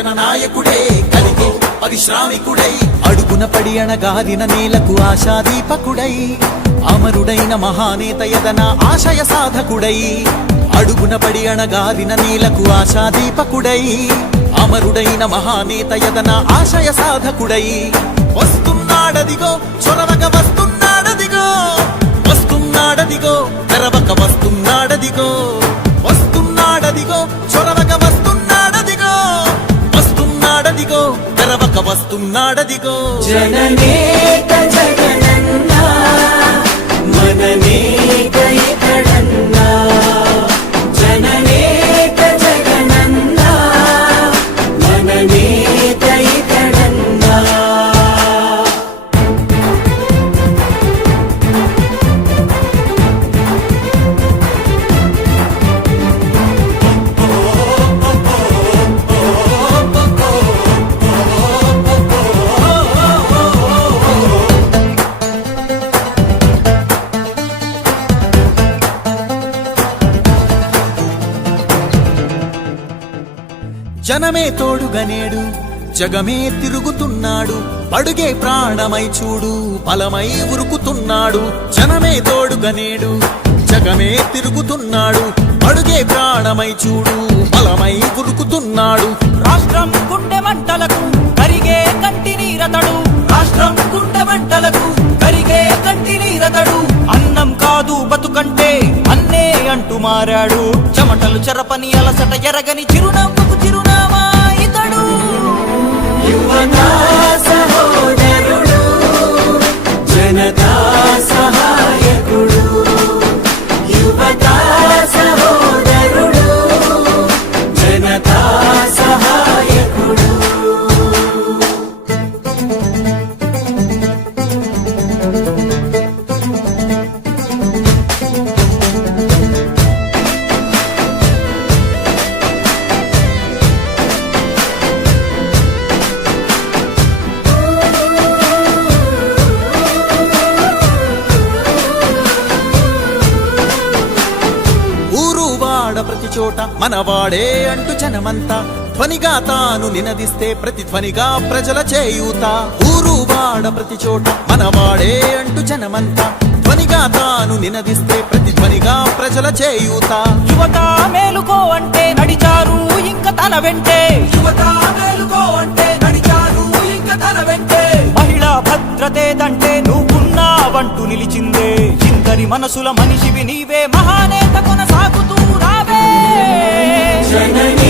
జననాయకుడే కలిగే పరిశ్రామికుడై అడుగున పడి అణగారిన నేలకు ఆశాదీపకుడై అమరుడైన మహానేత యదన ఆశయ సాధకుడై అడుగున పడి అణగారిన నేలకు ఆశాదీపకుడై అమరుడైన మహానేత యదన ఆశయ సాధకుడై వస్తున్నాడదిగో చొరవక వస్తున్నాడదిగో వస్తున్నాడదిగో తెరవక వస్తున్నాడదిగో వస్తున్నాడదిగో చొరవక వస్తున్నాడదిగో వస్తున్నాడదిగో తెరవక వస్తున్నాడదిగో జననేత జగనన్న మననేత ఇతడన్న జననేత జగనన్న మననేత ఇతడన్న జనమే తోడుగనేడు జగమే తిరుగుతున్నాడు అడుగే ప్రాణమై చూడు బలమై ఉరుకుతున్నాడు జనమే తోడుగనేడు జగమే తిరుగుతున్నాడు అడుగే ప్రాణమై చూడు బలమై ఉరుకుతున్నాడు రాష్ట్రం గుండె మంటలకు కరిగే కంటి నీరతడు రాష్ట్రం గుండె మంటలకు కరిగే కంటి నీరతడు అన్నం కాదు బతుకంటే అన్నే అంటూ మారాడు చెమటలు చెరపని అలసట ఎరగని చిరునవ్వుకు చిరునామా ఇతడు యువతా సహోదరుడు జనతా సహాయకుడు యువతా సహోదరుడు జనతా సహాయకుడు ప్రతి చోట మనవాడే అంటూ జనమంతా ధ్వనిగా తాను నినదిస్తే ప్రతిధ్వనిగా ప్రజల చేయూత ఊరు వాడ ప్రతి చోట మనవాడే అంటూ జనమంతా ధ్వనిగా తాను నినదిస్తే ప్రతిధ్వనిగా ప్రజల చేయూత యువత మేలుకో అంటే నడిచారు ఇంకా తన వెంటే యువత మేలుకో అంటే నడిచారు ఇంకా తన వెంటే మహిళా భద్రతేదంటే నువ్వున్నావంటూ నిలిచిందే ఇందరి మనసుల మనిషివి నీవే మహానేత కొనసాగుతూ రావే జనని